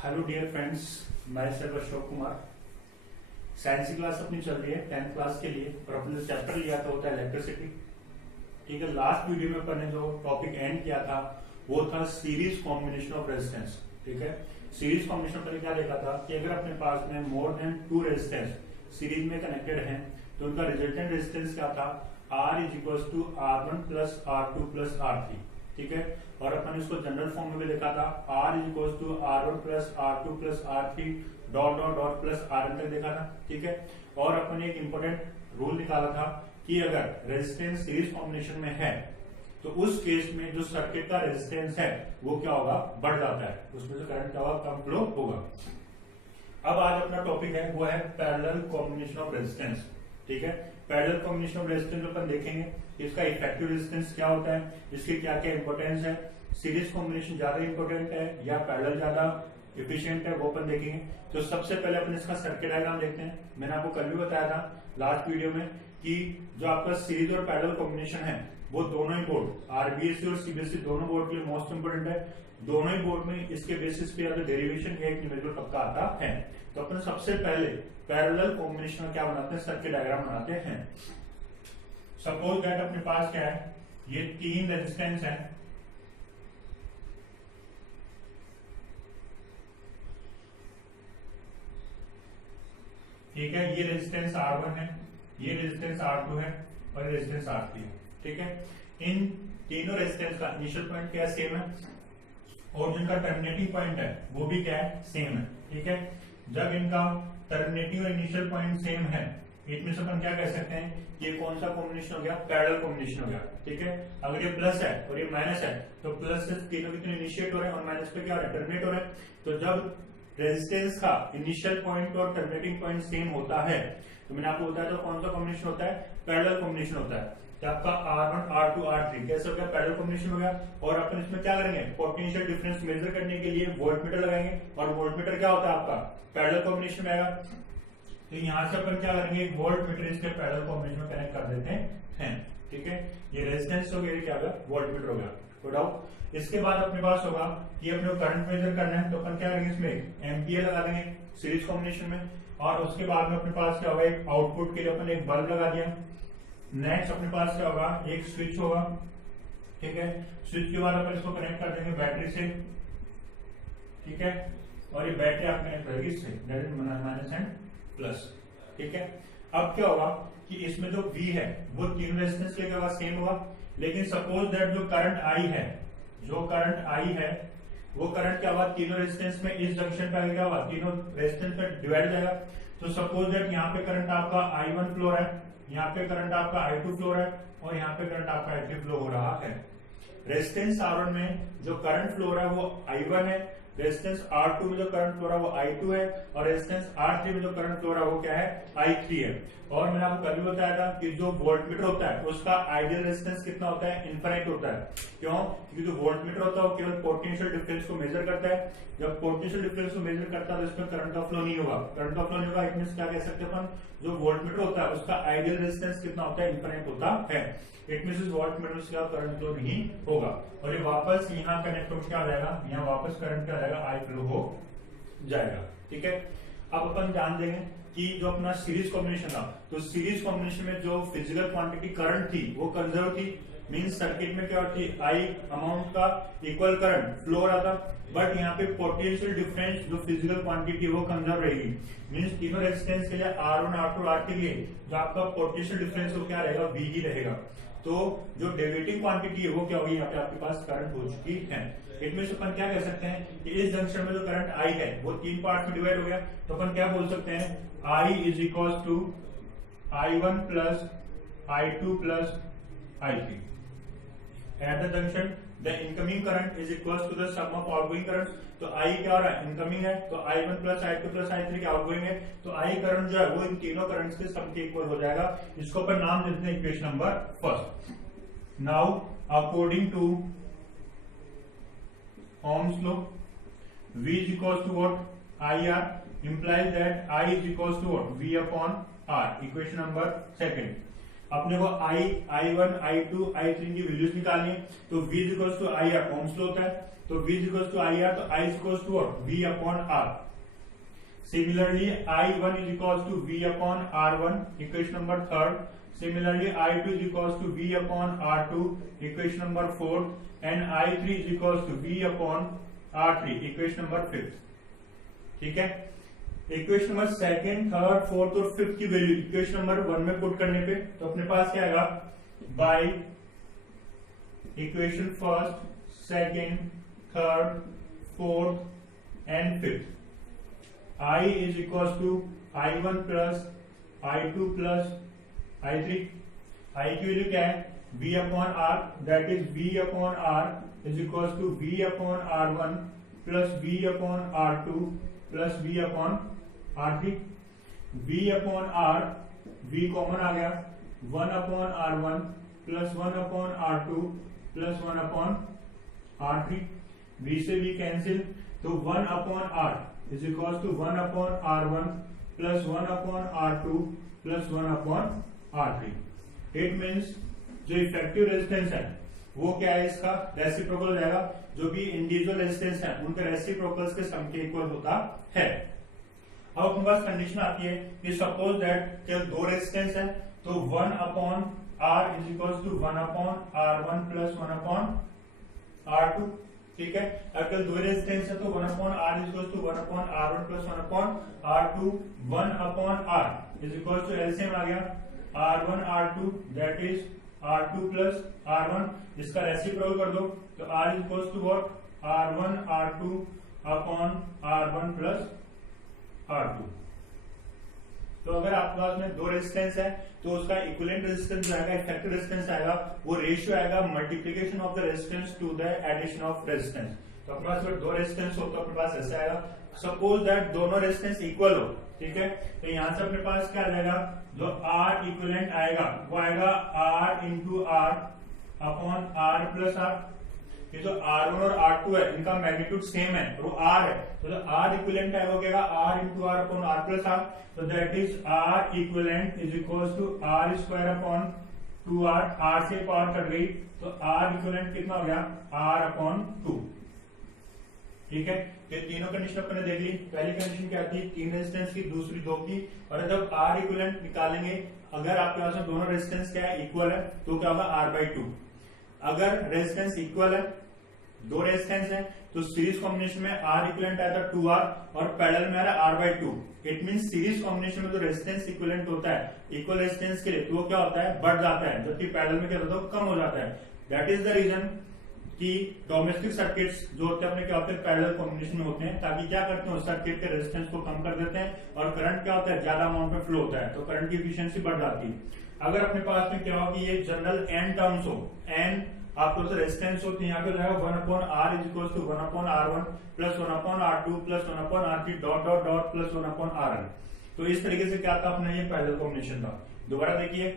Hello dear friends, मैं sir Ashok Kumar. Science की class अपनी चल रही है 10th क्लास के लिए और अपने चैप्टर लिया था होता है इलेक्ट्रिसिटी। ठीक है, लास्ट वीडियो में अपन ने जो टॉपिक एंड किया था वो था सीरीज कॉम्बिनेशन ऑफ रेजिस्टेंस। ठीक है, सीरीज कॉम्बिनेशन पर क्या देखा था कि अगर अपने पास में मोर देन 2 रेजिस्टेंस सीरीज में कनेक्टेड हैं तो उनका रिजल्टेंट रेजिस्टेंस क्या था, R is equal to R1 plus R2 plus R3। ठीक है, और अपन इसको जनरल फॉर्म में भी लिखा था R is equal to R1 plus R2 plus R3 dot dot dot plus Rn तक देखा था। ठीक है, और अपन एक इंपॉर्टेंट रूल निकाला था कि अगर रेजिस्टेंस सीरीज कॉम्बिनेशन में है तो उस केस में जो सर्किट का रेजिस्टेंस है वो क्या होगा, बढ़ जाता है, उसमें से करंट क्या होगा, कम फ्लो होगा। अब आज अपना टॉपिक है वो है पैरेलल कॉम्बिनेशन ऑफ रेजिस्टेंस। ठीक है, पैरेलल कॉम्बिनेशन ऑफ रेजिस्टेंस अपन देखेंगे इसका इफेक्टिव रेजिस्टेंस क्या होता है, इसकी क्या क्या इंपॉर्टेंस है, सीरीज कॉम्बिनेशन ज्यादा इंपॉर्टेंट है या पैरेलल ज्यादा एफिशिएंट है, वो अपन देखेंगे। तो सबसे पहले अपन इसका सर्किट डायग्राम देखते हैं। मैंने आपको कल भी बताया था लास्ट वीडियो में कि जो आपका सीरीज और पैरेलल कॉम्बिनेशन है वो दोनों ही बोर्ड आरबीएससी और सीबीएसई दोनों बोर्ड के लिए मोस्ट इंपोर्टेंट है। दोनों ही बोर्ड में इसके बेसिस पे डेरिवेशन या एक न्यूमेरिकल पक्का आता है। तो अपन सबसे पहले पैरेलल कॉम्बिनेशन में क्या बनाते हैं, सर्किट डायग्राम बनाते हैं। सपोज दैट अपने पास क्या है, ये 3 रेजिस्टेंस है। ठीक है, ये रेजिस्टेंस R1 है, ये रेजिस्टेंस R2 है और ये रेजिस्टेंस R3 है। ठीक है, इन तीनों रेजिस्टेंस का इनिशियल पॉइंट क्या है, सेम है, और जिनका टर्मिनेटिंग पॉइंट है वो भी क्या है, सेम है। ठीक है, जब इनका टर्मिनेटिंग और इनिशियल पॉइंट सेम है इसमें से अपन क्या कह सकते हैं, ये कौन सा कॉम्बिनेशन हो गया, पैरेलल कॉम्बिनेशन हो गया। ठीक है, अगर ये प्लस है और ये माइनस है तो प्लस से तीनों के तीनों इनिशिएट हो रहे हैं और माइनस पे क्या हो रहा है, टर्मिनेट हो रहे हैं। तो जब रेजिस्टेंस का इनिशियल पॉइंट और टर्मिनेटिंग पॉइंट सेम होता है तो मैंने आपको बताया तो कौन सा कॉम्बिनेशन होता है, पैरेलल कॉम्बिनेशन होता है। तो आपका R1 R2 R3 कैसे हो गया, पैरेलल कॉम्बिनेशन हो गया। और अपन इसमें क्या करेंगे, पोटेंशियल डिफरेंस मेजर करने के लिए वोल्टमीटर लगाएंगे और वोल्टमीटर क्या होता है आपका पैरेलल कॉम्बिनेशन में आएगा। तो यहां से अपन क्या करेंगे, वोल्टमीटर इसके पैरेलल कॉम्बिनेशन में कनेक्ट कर देते हैं। ठीक है, ये रेजिस्टेंस हो गया, क्या होगा, वोल्टमीटर हो गया। तो डाउट इसके बाद अपने पास होगा कि अपने करंट मेजर करना है तो अपन क्या करेंगे, इसमें एम्पियर लगा देंगे सीरीज कॉम्बिनेशन में। और उसके बाद में अपने पास क्या होगा, एक आउटपुट के लिए अपन एक बल्ब लगा दिया। नेक्स्ट अपने पास क्या होगा, एक स्विच होगा। ठीक है, स्विच के बाद अपन इसको कनेक्ट कर देंगे बैटरी से। ठीक है, और ये बैटरी आप कनेक्ट करेगी इससे माइनस एंड प्लस। ठीक है, अब क्या होगा कि इसमें जो V है वो तीनों रेजिस्टेंस के लिए सेम होगा, लेकिन सपोज दैट जो करंट I है, जो करंट I है वो करंट क्या होगा, तीनों रेजिस्टेंस में इस जंक्शन पे क्या होगा, तीनों रेजिस्टेंस में डिवाइड जाएगा। तो सपोज दैट यहाँ पे करंट आपका I1 फ्लो है, यहाँ पे करंट आपका I2 फ्लो है और यहाँ पे करंट आपका I3 फ्लो हो रहा है। रेजिस्टेंस R1 में जो करंट फ्लो रहा है वो I1 है, रेजिस्टेंस R2 में जो करंट फ्लो रहा है वो I2 है और रेजिस्टेंस R3 में जो करंट फ्लो रहा है वो क्या है, I3 है। और मैंने आपको कल भी बताया था कि जो वोल्टमीटर होता है उसका आइडियल रेजिस्टेंस कितना होता है, इनफाइनाइट होता है। क्यों, क्योंकि जो वोल्टमीटर होता है वो केवल पोटेंशियल डिफरेंस को मेजर करता है। जब पोटेंशियल डिफरेंस को मेजर करता है तो इसमें करंट का फ्लो नहीं होगा, करंट का फ्लो नहीं होगा। इट मींस क्या कह सकते हैं अपन, जो वोल्टमीटर होता है उसका आइडियल रेजिस्टेंस कितना होता है, इनफाइनाइट होता है। इट मींस इस वोल्टमीटर से करंट फ्लो नहीं होगा और ये वापस यहाँ कनेक्ट होकर क्या आ जाएगा, यहाँ वापस करंट क्या आ जाएगा, आई फ्लो हो जाएगा। ठीक है, अब अपन जान देंगे कि जो अपना सीरीज कॉम्बिनेशन था तो सीरीज कॉम्बिनेशन में जो फिजिकल क्वांटिटी करंट थी वो कंजर्व थी। मींस सर्किट में क्या होती, आई अमाउंट का इक्वल करंट फ्लो रहा था, बट यहाँ पे पोटेंशियल डिफरेंस जो फिजिकल क्वांटिटी वो कंजर्व रहेगी। मींस तीनों रेजिस्टेंस के लिए R1 R2 R3 के लिए जो आपका पोटेंशियल डिफरेंस वो क्या रहेगा, V ही रहेगा। तो जो डेविएटिंग क्वांटिटी है वो क्या होगी, यहाँ पे आपके पास करंट हो चुकी है। इट मींस अपन क्या कह सकते हैं कि इस जंक्शन में जो करंट I है वो 3 पार्ट में डिवाइड हो गया। तो अपन क्या बोल सकते हैं, I is equal to I1 plus I2 plus I3। At the junction the incoming current is equal to the sum of outgoing current. तो I क्या हो रहा है, इनकमिंग है, तो I1 plus I2 plus I3 क्या आउटगोइंग है। तो I करंट जो है वो इन तीनों करंट्स के सम के इक्वल हो जाएगा। इसको अपन नाम देते हैं equation number first. Now according to Ohm's law, V is equals to what, IR implies that I is equals to what, V upon R. Equation number second. अपने को I1, I2, I3 की values निकालनी है, तो V equals to I R, Ohm's law होता है, तो V equals to I R, तो I equals to V upon R। Similarly I1 is equals to V upon R1, equation number 3rd. Similarly I2 is equals to V upon R2, equation number 4th, and I3 is equals to V upon R3, equation number 5th. ठीक है, equation number 2nd, 3rd, 4th और 5th की value equation number 1 में put करने पे तो अपने पास क्या आएगा, by equation 1st, 2nd, 3rd, 4th and 5th I is equals to I1 plus I2 plus I3। I की वैल्यू क्या है, V upon R, that is V upon R is equals to V upon R1 plus V upon R2 plus V upon R3। V upon R, V common आ गया, 1 upon R1 plus 1 upon R2 plus 1 upon R3। V से V cancel, तो 1 upon R is equals to 1 upon R1 plus 1 upon R2 plus 1 upon R3। It means जो effective resistance है वो क्या है, इसका रेसिप्रोकल हो जाएगा, जो भी इंडिविजुअल रेजिस्टेंस है उनके रेसिप्रोकल्स के सम के इक्वल होता है। अब अपने पास कंडीशन आती है कि सपोज दैट केवल दो रेजिस्टेंस है, तो 1 upon R is equal to 1 upon R1 plus 1 upon R2। ठीक है, अगर दो रेजिस्टेंस है तो 1 upon R is equal to 1 upon R1 plus 1 upon R2। 1 upon R is equal to LCM आ गया R1 R2, that is R2 plus R1, इसका reciprocal कर दो तो R is equal to what, R1 R2 upon R1 plus R2। तो अगर आपके पास में दो रेजिस्टेंस है तो उसका इक्विवेलेंट रेजिस्टेंस जो आएगा, इफेक्टिव रेजिस्टेंस आएगा, वो रेशियो आएगा multiplication of the resistance to the addition of resistance. तो अपने पास अगर दो रेजिस्टेंस हो तो अपने पास ऐसा आएगा, सपोज दैट दोनों रेजिस्टेंस इक्वल हो। ठीक है, तो यहां से अपने पास क्या आ जाएगा, जो R इक्विवेलेंट आएगा वो आएगा R into R upon R plus R। ये जो R1 और R2 है इनका मैग्नीट्यूड सेम है और वो R है, तो जो R इक्विवेलेंट है वो क्या R into R upon R plus R। तो that is R equivalent is equals to R square upon 2R, R से पावर कट गई तो R इक्विवेलेंट कितना हो गया, R अपॉन 2। ठीक है, ये तीनों कंडीशन अपने देख ली। पहली कंडीशन क्या थी, 3 रेजिस्टेंस की, दूसरी 2 की, और जब R इक्विवेलेंट निकालेंगे, अगर आपके पास दोनों रेजिस्टेंस क्या है, इक्वल है, तो क्या होगा R/2। अगर रेजिस्टेंस इक्वल है, दो रेजिस्टेंस है, तो सीरीज कॉम्बिनेशन में R इक्विवेलेंट आया था 2R और पैरेलल में आ रहा R/2। It mean series combination में जो रेजिस्टेंस इक्विवेलेंट होता है इक्वल रेजिस्टेंस के लिए, तो वो क्या होता है, बढ़ जाता है, जबकि पैरेलल में क्या होता है, कम हो जाता है। दैट इज द रीजन कि डोमेस्टिक सर्किट्स जो होते हैं अपने क्या होते हैं, पैरेलल कॉम्बिनेशन में होते हैं, ताकि क्या करते हैं, सर्किट के रेजिस्टेंस को कम कर देते हैं और करंट क्या होता है, ज्यादा अमाउंट में फ्लो होता है, तो करंट की एफिशिएंसी बढ़ जाती है। अगर अपने पास में क्या हो कि ये जनरल एन टर्म्स हो, एन आपको तो रेजिस्टेंस होती है, यहाँ पे रहेगा 1 upon R is equal to 1 upon R1 plus 1 upon R2 plus 1 upon R3 dot dot dot plus 1 upon RN। तो इस तरीके से क्या था अपने, ये पैरेलल कॉम्बिनेशन था। दोबारा देखिए,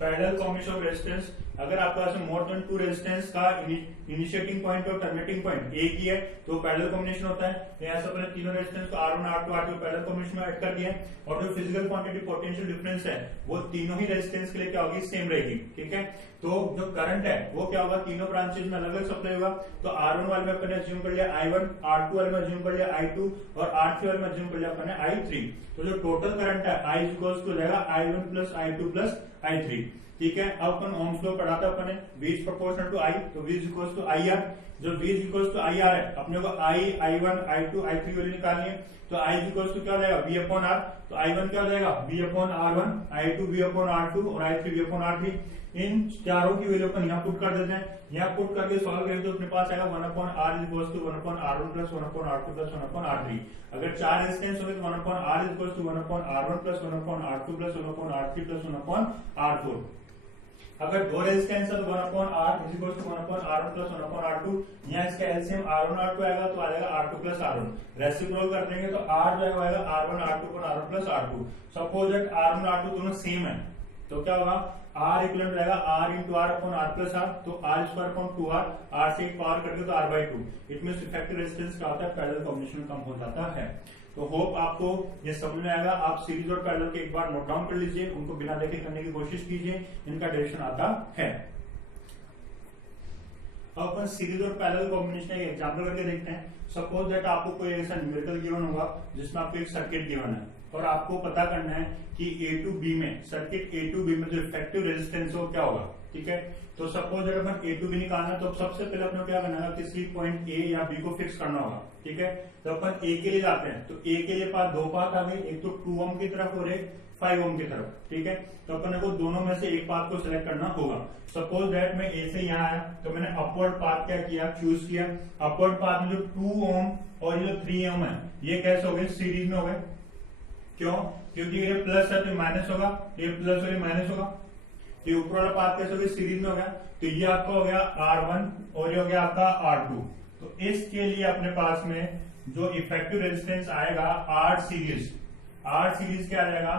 पैरेलल कॉम्बिनेशन ऑफ रेजिस्टेंस, अगर आपके पास मोर देन 2 रेजिस्टेंस का इनिशिएटिंग पॉइंट और टर्मिनेटिंग पॉइंट एक ही है तो पैरेलल कॉम्बिनेशन होता है। यहाँ से अपने तीनों रेजिस्टेंस को R1 R2 R2 parallel combination में ऐड कर दिए, और जो फिजिकल क्वांटिटी पोटेंशियल डिफरेंस है वो तीनों ही रेजिस्टेंस के लिए क्या होगी, सेम रहेगी। ठीक है, तो जो करंट है वो क्या होगा, तीनों ब्रांचेज में अलग अलग सप्लाई होगा। तो R1 वाले में अपने अज्यूम कर लिया I1, R2 वाले में अज्यूम कर लिया I2 और R3 वाले में अज्यूम कर लिया अपने I3। तो जो टोटल करंट है I इक्वल्स टू हो जाएगा I1 plus I2 plus I3। ठीक है, अब अपन ओम्स लॉ पढ़ा था अपने, V is proportional to I, तो V is equals to IR। जो V is equals to IR है, अपने को I, I1, I2, I3 value निकालनी है, तो I इज इक्वल्स टू क्या हो जाएगा, V अपॉन R। तो I1 क्या हो जाएगा, V upon R1, I2 V upon R2 और I3 V अपॉन R3। इन चारों की वैल्यू अपन यहाँ पुट कर देते हैं, यहाँ पुट करके सॉल्व करेंगे तो अपने पास आएगा 1 upon R is equals to 1 upon R1 plus 1 upon R2 plus 1 upon R3। अगर 4 रेजिस्टेंस होंगे तो 1 upon R is equals to 1 upon R1 plus 1 upon R2 plus 1 upon R3 plus 1 upon R4। अगर दो रेजिस्टेंस है तो 1 upon R is equal to 1 upon R1 plus 1 upon R2। यहाँ इसका LCM R1 R2 आएगा तो आ जाएगा R2 प्लस R1। रेसिप्रोकल कर देंगे तो R जो आएगा R1 R2 upon R1 plus R2। Suppose that R1 R2 दोनों सेम है तो क्या होगा, आर इक्वल रहेगा R into R upon R plus R, तो R square upon 2r, R से एक पावर करके तो r/2। It means effective resistance क्या होता है, पैरेलल कॉम्बिनेशन में कम हो जाता है। तो होप आपको ये समझ में आएगा। आप सीरीज और पैरेलल के एक बार नोट डाउन कर लीजिए, उनको बिना देखे करने की कोशिश कीजिए, इनका डायरेक्शन आता है। अब अपन सीरीज और पैरेलल कॉम्बिनेशन एक एग्जांपल करके देखते हैं। सपोज दैट आपको कोई ऐसा न्यूमेरिकल गिवन होगा जिसमें आपको एक सर्किट गिवन है और आपको पता करना है कि ए टू बी में, सर्किट ए टू बी में जो इफेक्टिव रेजिस्टेंस है वो क्या होगा। ठीक है, तो सपोज अगर अपन ए टू बी निकालना तो सबसे पहले अपने क्या करना है, किसी पॉइंट ए या बी को फिक्स करना होगा। ठीक है, तो अपन ए के लिए जाते हैं, तो ए के लिए पाथ दो पाथ आ गए, एक तो 2 ओम की तरफ और एक 5 ओम की तरफ। ठीक है, तो अपन को दोनों में से एक पाथ को सिलेक्ट करना होगा। सपोज दैट मैं ए से यहाँ आया तो मैंने अपवर्ड पाथ क्या किया, चूज किया। अपवर्ड पाथ में जो 2 ओम और ये जो 3 ओम है ये कैसे हो गए, सीरीज में हो गए। क्यों, क्योंकि ये प्लस है तो माइनस होगा, ये प्लस और ये माइनस होगा। ये ऊपर वाला पाथ कैसे हो गया, सीरीज में हो गया। तो ये आपका हो गया R1 और ये हो गया आपका R2। तो इसके लिए अपने पास में जो इफेक्टिव रेजिस्टेंस आएगा R सीरीज क्या आ जाएगा,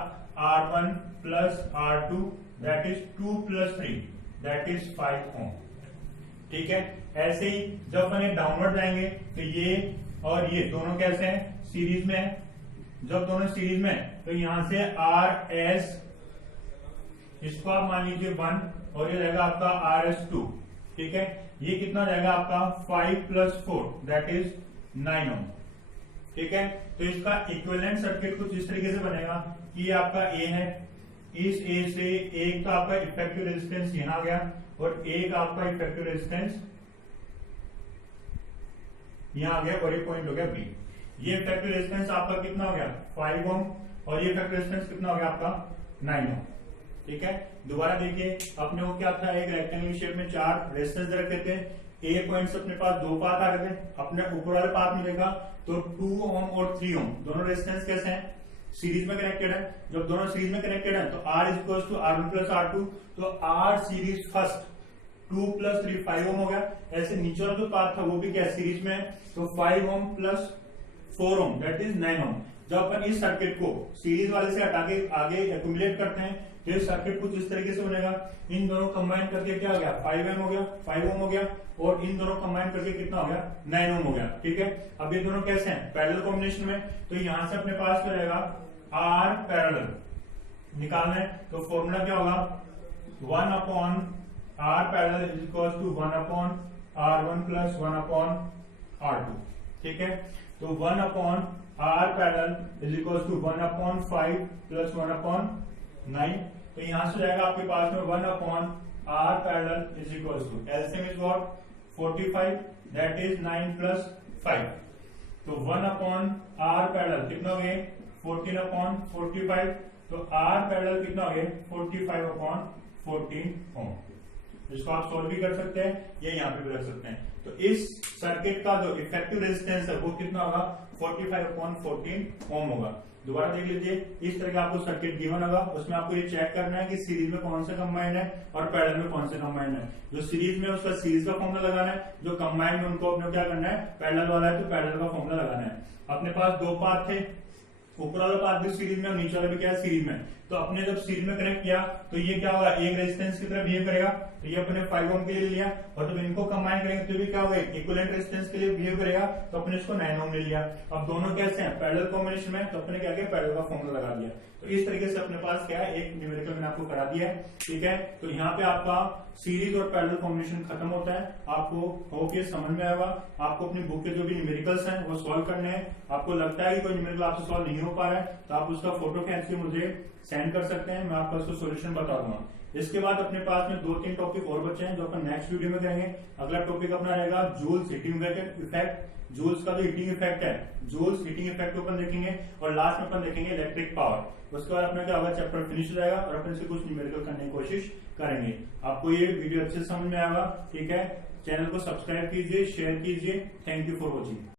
R1 plus R2 that is 2 plus 3 that is 5 ओम। ठीक है, ऐसे ही जब अपन डाउनवर्ड जाएंगे तो ये और ये दोनों कैसे हैं, सीरीज में है। जब दोनों सीरीज में तो यहां से RS इसको आप मान लीजिए 1 और ये रहेगा आपका RS2। ठीक है, ये कितना जाएगा आपका 5 प्लस 4 दैट इज 9 ओम। ठीक है, तो इसका इक्विवेलेंट सर्किट कुछ इस तरीके से बनेगा कि ये आपका ए है, इस ए से एक तो आपका इफेक्टिव रेजिस्टेंस यहां आ गया और एक आपका इफेक्टिव रेजिस्टेंस यहां आ गया और ये पॉइंट हो गया बी। ये इफेक्टिव रेजिस्टेंस आपका कितना हो गया 5 ओम और ये इफेक्टिव रेजिस्टेंस कितना हो गया आपका 9 ओम। ठीक है, दोबारा देखिए, अपने को क्या था, एक रेक्टेंगल शेप में 4 रेजिस्टेंस रखे थे। ए पॉइंट से अपने पास 2 पाथ आ रहे थे। अपने ऊपर वाले पाथ में देखा तो 2 ओम और 3 ओम दोनों रेजिस्टेंस कैसे हैं, सीरीज में कनेक्टेड है। जब दोनों सीरीज में कनेक्टेड है तो R is equal to R1 plus R2, तो R series first 2 plus 3 5 ohm हो गया। ऐसे नीचे वाला जो पाथ था वो भी क्या सीरीज में है, तो 5 ohm plus 4 ohm that is 9 ohm. जब अपन इस सर्किट को सीरीज वाले से हटा के आगे एक्यूमुलेट करते हैं तो ये सर्किट कुछ इस तरीके से बनेगा। इन दोनों कंबाइन करके क्या हो गया 5 ओम हो गया, 5 ओम हो गया, और इन दोनों कंबाइन करके कितना हो गया 9 ओम हो गया। ठीक है, अब ये दोनों कैसे हैं, पैरेलल कॉम्बिनेशन में। तो यहां से अपने पास क्या रहेगा, R पैरेलल निकालना है तो फॉर्मूला क्या होगा, 1 upon R parallel is equal to 1 upon R1 plus 1 upon R2। ठीक है, तो 1 upon R parallel is equal to 1 upon 5 plus 1 upon 9। तो यहां से जाएगा आपके पास में 1 upon R parallel is equal to LCM is what 45 that is 9 plus 5। तो 1 अपॉन R पैरेलल कितना हो गए 14 अपॉन 45, तो R पैरेलल कितना हो गया 45 अपॉन 14 ओम। इसको आप सोल्व भी कर सकते हैं, ये यहाँ पे भी रख सकते हैं। तो इस सर्किट का जो इफेक्टिव रेजिस्टेंस है वो कितना होगा 45 अपॉन 14 ओम होगा। दोबारा देख लीजिए, इस तरह का आपको सर्किट गिवन होगा, उसमें आपको ये चेक करना है कि सीरीज में कौन सा कंबाइंड है और पैरेलल में कौन सा कंबाइंड है। जो सीरीज में उसका सीरीज का फॉर्मूला लगाना है, जो कंबाइंड में उनको अपने क्या करना है, पैरेलल वाला है तो पैरेलल का फॉर्मूला लगाना है। अपने पास 2 पाथ थे, ऊपर वाला पाथ भी सीरीज में और नीचे वाला भी क्या है सीरीज में। तो अपने जब सीरीज में कनेक्ट किया तो ये क्या होगा, एक रेजिस्टेंस की तरह बिहेव करेगा। तो ये अपने 5 ओम के लिए लिया, और जब इनको कंबाइन करेंगे तो भी क्या होगा, इक्विवेलेंट रेजिस्टेंस के लिए बिहेव करेगा। तो अपने इसको 9 ओम ले लिया। अब दोनों कैसे हैं, पैरेलल कॉम्बिनेशन में, तो अपने क्या किया, पैरेलल का फॉर्मूला लगा दिया। तो इस तरीके से अपने पास क्या है, एक न्यूमेरिकल मैंने आपको करा दिया है। ठीक है, तो यहाँ पे आपका सीरीज और पैरेलल कॉम्बिनेशन खत्म होता है। आपको होके समझ में आएगा। आपको अपनी बुक के जो भी न्यूमेरिकल्स हैं वो सॉल्व करने हैं। आपको लगता है कि कोई न्यूमेरिकल आपसे सॉल्व नहीं हो पा रहा है तो आप उसका फोटो खींच के मुझे सेंड कर सकते हैं, मैं आपको उसको सोल्यूशन बता दूंगा। इसके बाद अपने पास में 2-3 टॉपिक और बचे हैं जो अपन नेक्स्ट वीडियो में करेंगे। अगला टॉपिक अपना रहेगा जूल्स हीटिंग इफेक्ट। जूल्स का जो हीटिंग इफेक्ट है, जूल्स हीटिंग इफेक्ट को अपन देखेंगे, और लास्ट में अपन देखेंगे इलेक्ट्रिक पावर। उसके बाद अपना क्या होगा, चैप्टर फिनिश हो जाएगा और अपन इससे कुछ न्यूमेरिकल करने की कोशिश करेंगे। आपको ये वीडियो अच्छे से समझ में आएगा। ठीक है, चैनल को सब्सक्राइब कीजिए, शेयर कीजिए। Thank you for watching.